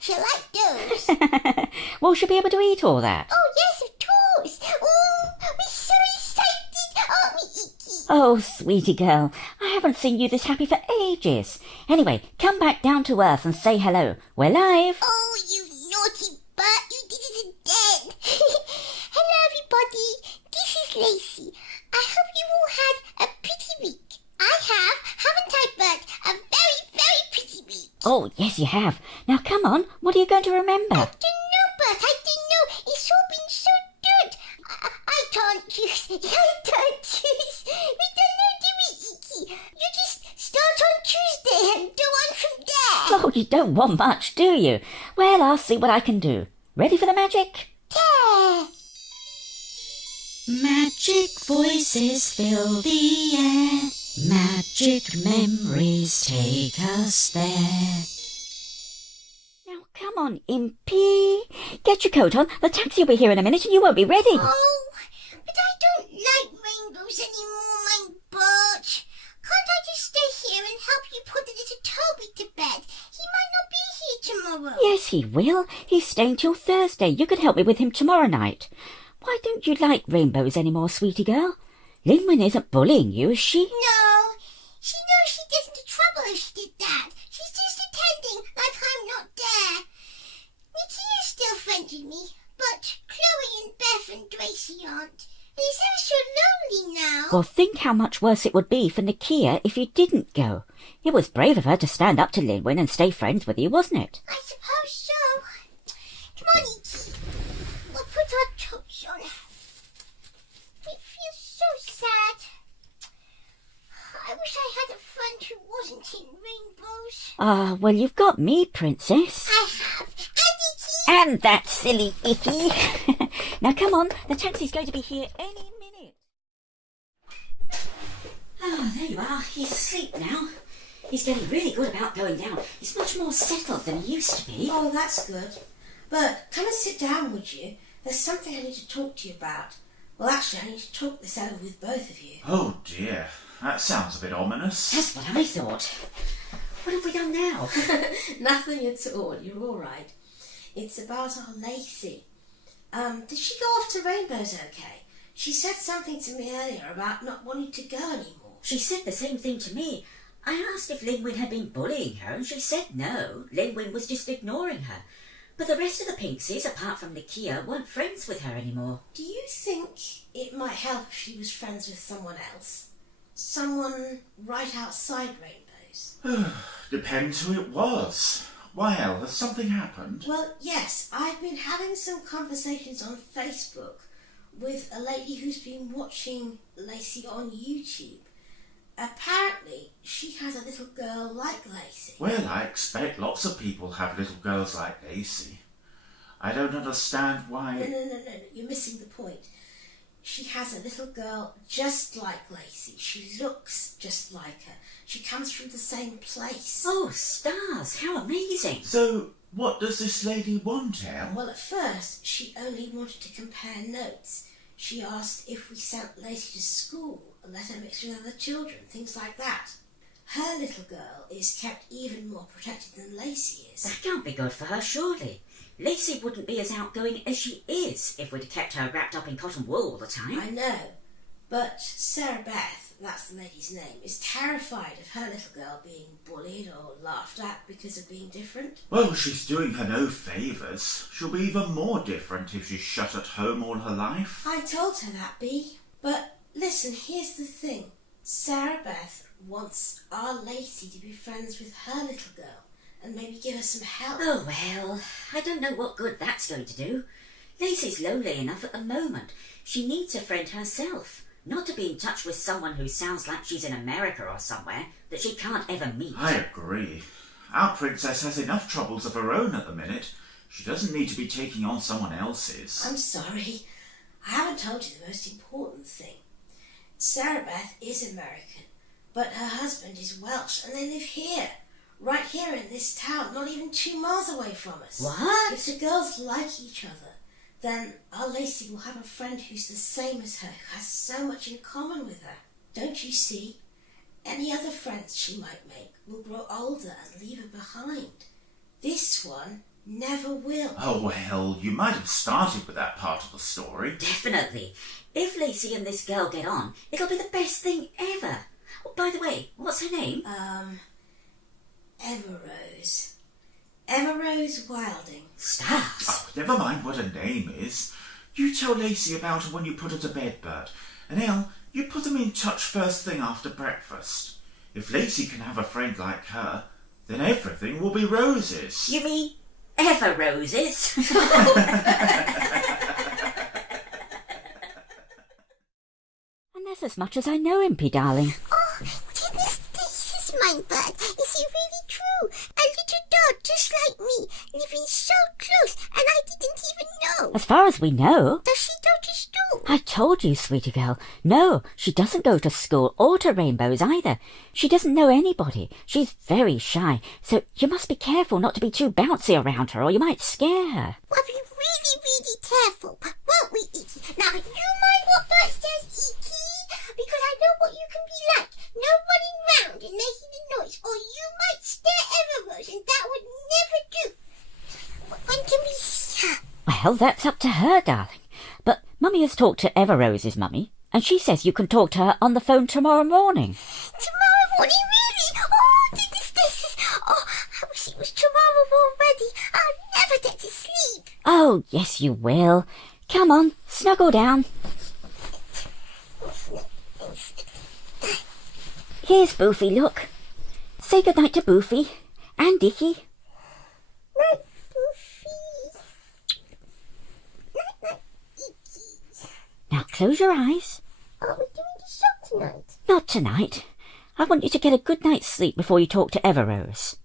She like those. Well, she'll be able to eat all that. Oh, yes, of course. Oh, we're so excited. Aren't we, Icky? Oh, sweetie girl, I haven't seen you this happy for ages. Anyway, come back down to earth and say hello. We're live. Oh, you naughty Bert, you did it again. Hello, everybody. This is Lacey. I hope you all had a pretty week. I haven't I, Bert? A very, very pretty week. Oh, yes, you have. Now, come on. What are you going to remember? I don't know, Bert. I didn't know. It's all been so good. I can't choose. I can't choose. We don't know, do we, Icky? You just start on Tuesday and go on from there. Oh, you don't want much, do you? Well, I'll see what I can do. Ready for the magic? Yeah. Magic voices fill the air. Magic memories take us there. Now, come on, Impy. Get your coat on. The taxi will be here in a minute and you won't be ready. Oh, but I don't like rainbows anymore, my Bert. Can't I just stay here and help you put the little Toby to bed? He might not be here tomorrow. Yes, he will. He's staying till Thursday. You could help me with him tomorrow night. Why don't you like rainbows anymore, sweetie girl? Linwin isn't bullying you, is she? No, she knows she'd get into trouble if she did that. She's just pretending like I'm not there. Nikki is still friends with me, but Chloe and Beth and Tracy aren't. And it's ever so lonely now. Well, think how much worse it would be for Nakia if you didn't go. It was brave of her to stand up to Linwin and stay friends with you, wasn't it? I suppose so. Come on, Nikki. We'll put our coats on. It feels so sad. I wish I had a friend who wasn't in rainbows. Ah, well, you've got me, Princess. I have. And Nikki. And that silly Icky. Now, come on. The taxi's going to be here any minute. Oh, there you are. He's asleep now. He's getting really good about going down. He's much more settled than he used to be. Oh, that's good. But come and sit down, would you? There's something I need to talk to you about. Well, actually, I need to talk this over with both of you. Oh dear, that sounds a bit ominous. That's what I thought. What have we done now? Nothing at all. You're all right. It's about our Lacey. Did she go off to Rainbows okay? She said something to me earlier about not wanting to go anymore. She said the same thing to me. I asked if Linwin had been bullying her, and she said no. Linwin was just ignoring her. But the rest of the Pinksies, apart from Nakia, weren't friends with her anymore. Do you think it might help if she was friends with someone else? Someone right outside Rainbows? Depends who it was. Why, Elle, has something happened? Well, yes, I've been having some conversations on Facebook with a lady who's been watching Lacey on YouTube. Apparently, she has a little girl like Lacey. Well, I expect lots of people have little girls like Lacey. I don't understand why... No, you're missing the point. She has a little girl just like Lacey. She looks just like her. She comes from the same place. Oh, stars, how amazing. So, what does this lady want, Elle? Well, at first, she only wanted to compare notes. She asked if we sent Lacey to school and let her mix with other children, things like that. Her little girl is kept even more protected than Lacey is. That can't be good for her, surely. Lacey wouldn't be as outgoing as she is if we'd kept her wrapped up in cotton wool all the time. I know, but Sarah Beth, that's the lady's name, is terrified of her little girl being bullied or laughed at because of being different. Well, she's doing her no favours. She'll be even more different if she's shut at home all her life. I told her that, Bea. But listen, here's the thing. Sarah Beth wants our Lacey to be friends with her little girl and maybe give her some help. Oh, well, I don't know what good that's going to do. Lacey's lonely enough at the moment. She needs a friend herself, not to be in touch with someone who sounds like she's in America or somewhere that she can't ever meet. I agree. Our princess has enough troubles of her own at the minute. She doesn't need to be taking on someone else's. I'm sorry. I haven't told you the most important thing. Sarah Beth is American, but her husband is Welsh and they live here. Right here in this town, not even 2 miles away from us. What? If the girls like each other, then our Lacey will have a friend who's the same as her, who has so much in common with her. Don't you see? Any other friends she might make will grow older and leave her behind. This one never will. Oh, well, you might have started with that part of the story. Definitely. If Lacey and this girl get on, it'll be the best thing ever. Oh, by the way, what's her name? Everrose. Everrose Wilding. Stars. Oh, never mind what her name is. You tell Lacey about her when you put her to bed, Bert. And Elle, you put them in touch first thing after breakfast. If Lacey can have a friend like her, then everything will be roses. You mean ever roses? And that's as much as I know, Impy, darling. Oh, goodness, this is my Bert. Is it really true? A little dog just like me, living so close, and I didn't even know. As far as we know. Does she go to school? I told you, sweetie girl. No, she doesn't go to school or to Rainbows either. She doesn't know anybody. She's very shy, so you must be careful not to be too bouncy around her or you might scare her. We'll be really, really careful, won't we, Iki? Now, you mind what Bert says, Iki? Because I know what you can be like. No running round and making a noise, or you might scare Everrose, and that would never do. When can we see her? Well, that's up to her, darling. But Mummy has talked to Everrose's mummy, and she says you can talk to her on the phone tomorrow morning. Tomorrow morning, really? Oh, goodness gracious. Oh, I wish it was tomorrow already. I'll never get to sleep. Oh, yes, you will. Come on, snuggle down. Here's Boofy, look. Say goodnight to Boofy and Dickie. Night, Goofy. Night, Iki. Now close your eyes. Are we doing the show tonight? Not tonight. I want you to get a good night's sleep before you talk to Everrose.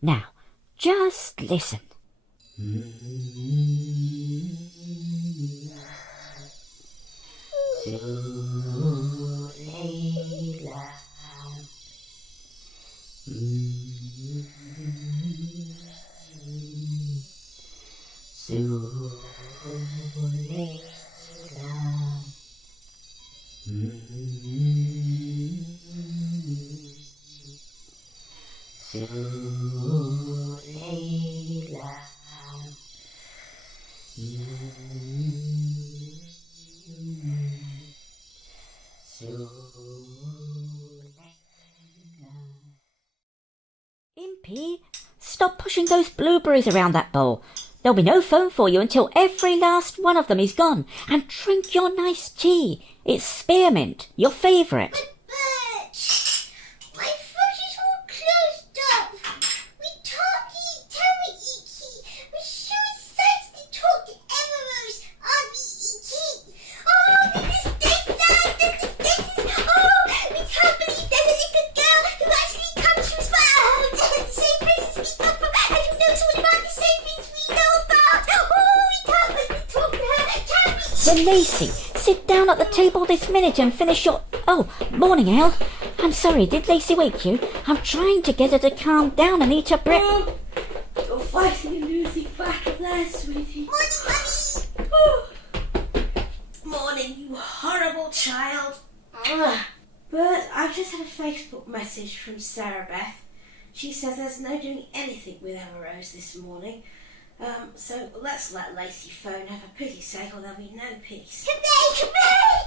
Now, just listen. Impy, stop pushing those blueberries around that bowl. There'll be no phone for you until every last one of them is gone. And drink your nice tea. It's spearmint, your favourite. Bert, my throat is all closed up. We can't eat, can we, Iki? We're so excited to talk to Everrose, aren't we, Iki? Oh, goodness gracious! Oh, we can't believe there's a little girl who actually comes from the same places we come from and who knows all about the same things we know about. Oh, we can't wait to talk to her, can we? Then Lacey, sit down at the table this minute and finish your... Oh, morning, Elle. I'm sorry, did Lacey wake you? I'm trying to get her to calm down and eat her breakfast. You're fighting a losing battle there, sweetie. Morning, Mummy. Morning, you horrible child. Bert, I've just had a Facebook message from Sarah Beth. She says there's no doing anything with Everrose this morning. So let's let Lacey phone her for pity's sake or there'll be no peace. Hooray!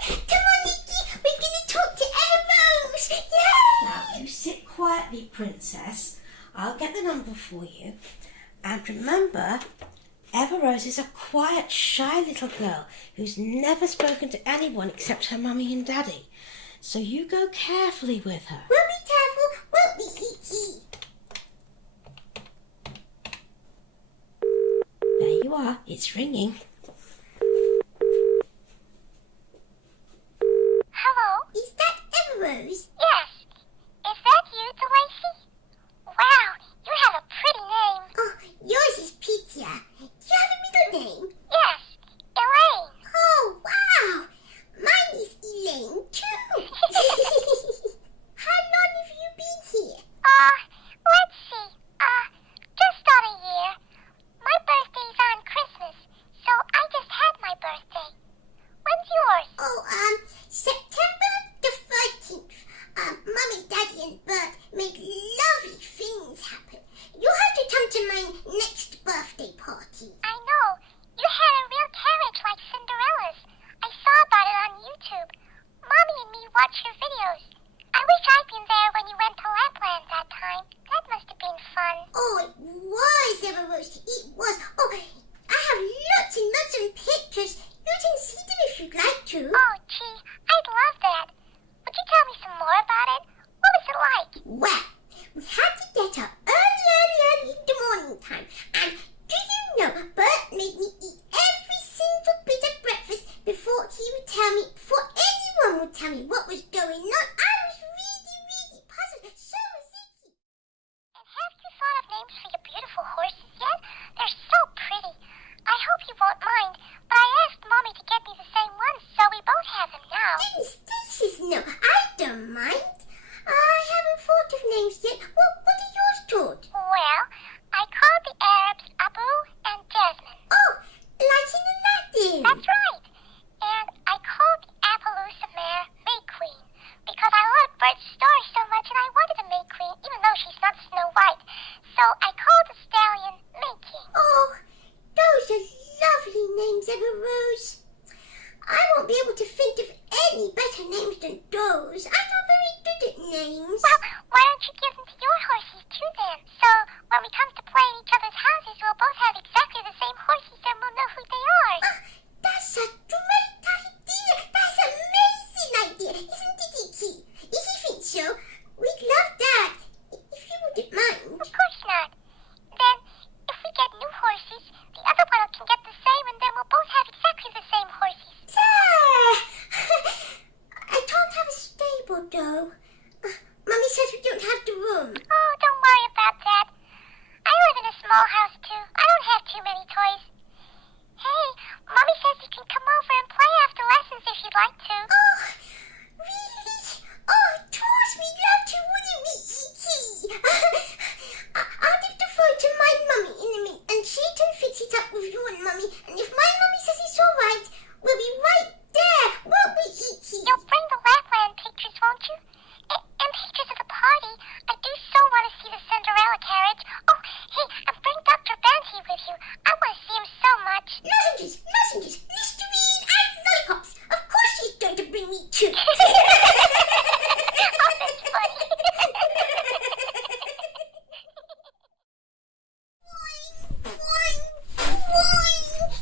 Come on, Nikki! We're going to talk to Everrose! Yay! Now, you sit quietly, Princess. I'll get the number for you. And remember, Everrose is a quiet, shy little girl who's never spoken to anyone except her mummy and daddy. So you go carefully with her. We'll be careful, won't we, Nikki? There you are. It's ringing. Hello? Is that Everrose? Yes. Is that you, DeLacey? Wow, you have a pretty name. Oh, yours is Pizza. Do you have a middle name? Yes, Elaine. Oh, wow! Mine is Elaine, too. How long have you been here? Let's see. Just on a year. My birthday's on Christmas, so Well, we had to get up early in the morning time. And do you know, Bert made me eat every single bit of breakfast before anyone would tell me what was going on. I was really puzzled. So was Icky. And have you thought of names for your beautiful horses yet? They're so pretty. I hope you won't mind, but I asked Mommy to get me the same ones, so we both have them now. Goodness gracious, no, I don't mind. I haven't thought of names yet. What are yours called? Well, I called the Arabs Abu and Jasmine. Oh, like in Aladdin. That's right. And I called the Appaloosa mare May Queen, because I loved Bert's story so much and I wanted a May Queen, even though she's not Snow White. So I called the stallion May King. Oh, those are lovely names, Everrose. I won't be able to think of any better names than those. I'm not very good at names. Well, why don't you give them to your horses too then? So when we come to play in each other's houses, we'll both have exactly the same horses and we'll know who they are. That's a great idea. That's an amazing idea, isn't it, Icky? If you think so, we'd love that. If you wouldn't mind. Of course not. Then, if we get new horses, the other one can get the same and then we'll both have exactly the same horses. I don't have a stable, though. Mummy says we don't have the room. Oh, don't worry about that. I live in a small house, too. I don't have too many toys. Hey, Mommy says you can come over and play after lessons if you'd like to. Oh, really? Oh, of course, we'd love to, wouldn't we, Icky? I'll give the phone to my mummy in a minute, and she can fix it up with you and Mummy, and if my mummy says it's all right, we'll be right there, won't we, Icky? You'll bring the Lapland pictures, won't you? And pictures of the party. I do so want to see the Cinderella carriage. Oh, hey, and bring Dr. Banty with you. I want to see him so much. Lozenges, Listerine, and lollipops. Of course she's going to bring me too. Oh, that's funny.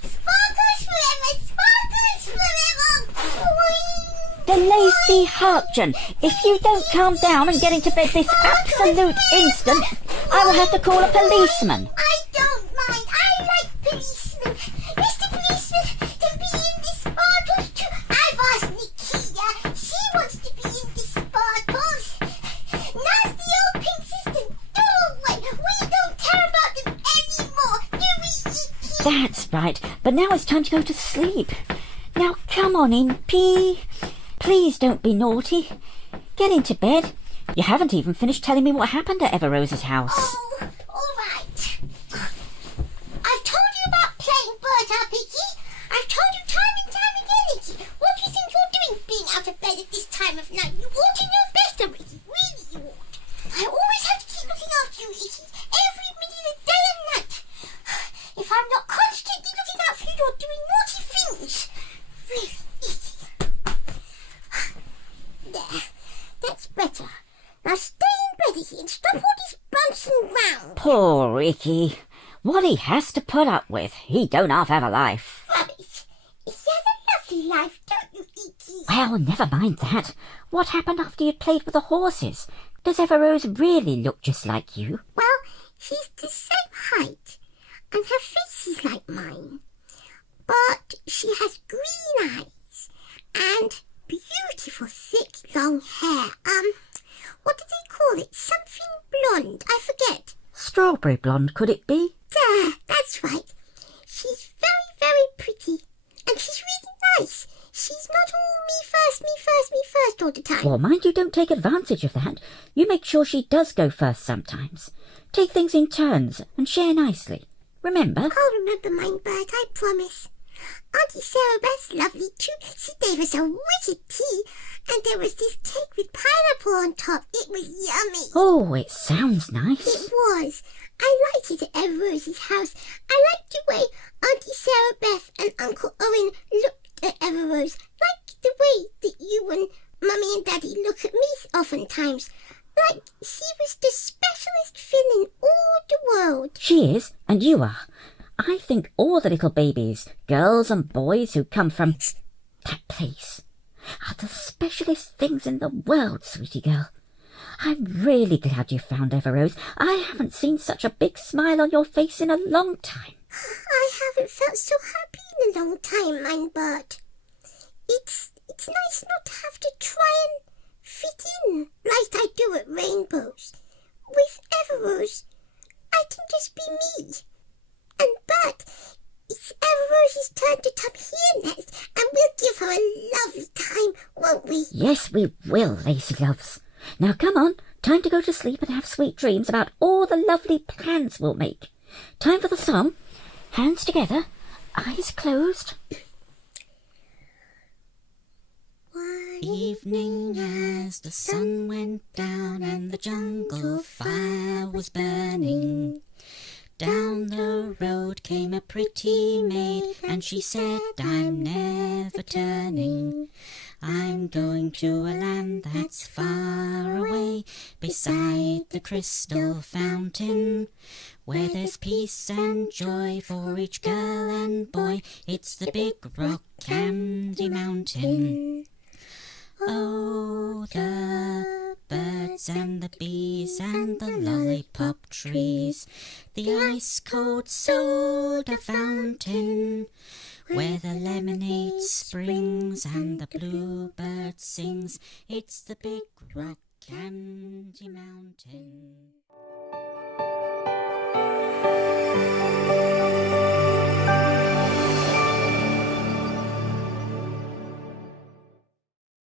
Sparkles forever, boing. DeLacey Hartgen, if you don't calm down and get into bed this absolute instant, I will have to call a policeman. I don't mind. I like policemen. Mr. Policeman can be in the sparkles too. I've asked Nikia. She wants to be in the sparkles. Nasty old pink system. Go away. We don't care about them anymore. Do we, Icky? That's right, but now it's time to go to sleep. Now come on, Impy. Please don't be naughty. Get into bed. You haven't even finished telling me what happened at Everrose's house. Oh, all right. I've told you about playing Bert up, Icky. I've told you time and time again, Icky. What do you think you're doing being out of bed at this time of night? You ought to know better, Icky. Really, you ought. I always have to keep looking after you, Icky. Every minute of the day and night. If I'm not constantly looking out for you, you're doing naughty things. Really, Icky. There. That's better. Now stay in bed, Icky, and stop all this bouncing round. Poor Icky. What he has to put up with. He don't half have a life. Rubbish. He has a lovely life, don't you, Icky? Well, never mind that. What happened after you'd played with the horses? Does Everrose really look just like you? Well, she's the same height, and her face is like mine. But she has green eyes, and beautiful, thick, long hair. What do they call it? Something blonde. I forget. Strawberry blonde, could it be? There, that's right. She's very, very pretty. And she's really nice. She's not all me first all the time. Well, mind you don't take advantage of that. You make sure she does go first sometimes. Take things in turns and share nicely. Remember? I'll remember mine, Bert, I promise. Auntie Sarah Beth's lovely too. She gave us a wicked tea, and there was this cake with pineapple on top. It was yummy. Oh, it sounds nice. It was. I liked it at Everrose's house. I liked the way Auntie Sarah Beth and Uncle Owen looked at Everrose. Like the way that you and Mummy and Daddy look at me oftentimes. Like she was the specialist thing in all the world. She is, and you are. I think all the little babies, girls and boys who come from that place, are the specialest things in the world, sweetie girl. I'm really glad you found Everrose. I haven't seen such a big smile on your face in a long time. I haven't felt so happy in a long time, mein Bert. It's nice not to have to try and fit in like I do at Rainbows. With Everrose, I can just be me. And Bert, it's Everrose's turn to come here next, and we'll give her a lovely time, won't we? Yes, we will, Lacey loves. Now come on, time to go to sleep and have sweet dreams about all the lovely plans we'll make. Time for the song. Hands together, eyes closed. Evening as the sun went down and the jungle fire was burning. Down the road came a pretty maid and she said, I'm never turning. I'm going to a land that's far away, beside the crystal fountain, where there's peace and joy for each girl and boy. It's the big rock candy mountain. Oh, the birds and the bees and the lollipop trees, the ice-cold soda fountain, where the lemonade springs and the bluebird sings. It's the big rock candy mountain.